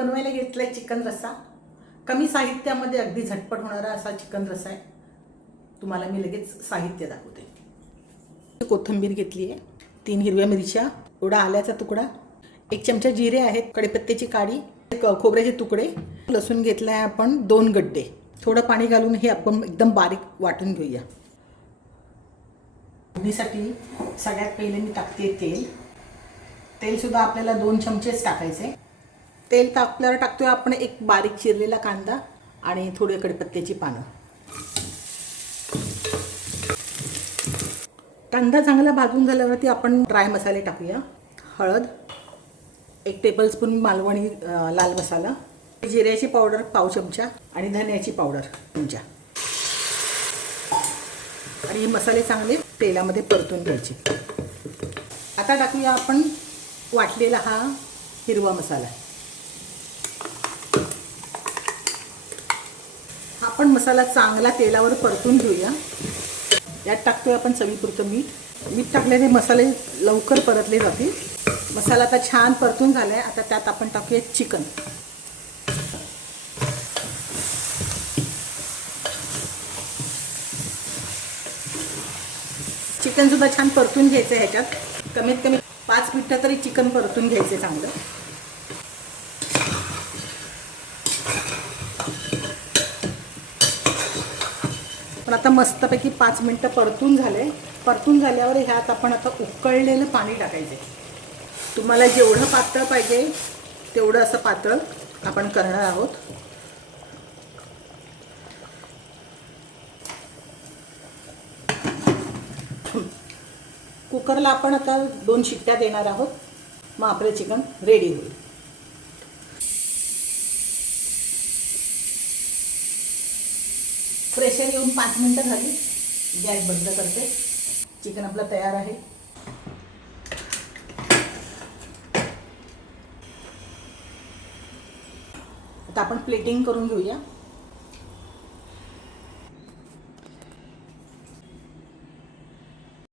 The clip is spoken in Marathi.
बनवायला घेतलाय चिकन रस्सा. कमी साहित्यामध्ये अगदी झटपट होणारा असा चिकन रस्सा आहे. तुम्हाला मी लगेच साहित्य दाखवते. कोथिंबीर घेतली आहे, 3 हिरव्या मिरच्या, थोडा आल्याचा तुकडा, 1 चमचा जिरे आहेत, कढीपत्त्याची काडी, खोबऱ्याचे तुकडे, लसूण घेतला आहे आपण 2 गड्डे. थोडं पाणी घालून हे आपण एकदम बारीक वाटून घेऊया. फोडणीसाठी सगळ्यात पहिले मी टाकते तेल. तेलसुद्धा आपल्याला 2 चमचेच टाकायचे. तेल तापल्यावर टाकतोय आपण एक बारीक चिरलेला कांदा आणि थोडे कढीपत्त्याची पानं. कांदा चांगला भाजून झाल्यावरती आपण ड्राय मसाले टाकूया. हळद, 1 टेबलस्पून मालवणी लाल मसाला, जिऱ्याची पावडर पाव चमचा आणि धन्याची पावडर चमचा. आणि हे मसाले चांगले तेलामध्ये परतून घ्यायचे. आता टाकूया आपण वाटलेला हा हिरवा मसाला. हा पण मसाला चांगला तेलावर परतून घेऊया. यात टाकतोय आपण चवीपुरतं मीठ. मीठ टाकल्याने मसाले लवकर परतले जातील. मसाला आता छान परतून झालाय. आता त्यात आपण टाकूया चिकन. चिकन सुद्धा छान परतून घ्यायचं. ह्याच्यात कमीत कमी 5 मिनिटं तरी चिकन परतून घ्यायचे चांगलं. पण आता मस्तपैकी 5 मिनिटं परतून झाले. परतून झाल्यावर ह्यात आपण आता उकळलेलं पाणी टाकायचे. तुम्हाला जेवढं पातळ पाहिजे तेवढं असं पातळ आपण करणार आहोत. कुकरला आपण आता 2 शिट्ट्या देणार आहोत. मग आपलं चिकन रेडी होईल. प्रेशर येऊन 5 मिनिटं झाली. गॅस बंद करते. चिकन आपलं तयार आहे. आता आपण प्लेटिंग करून घेऊया.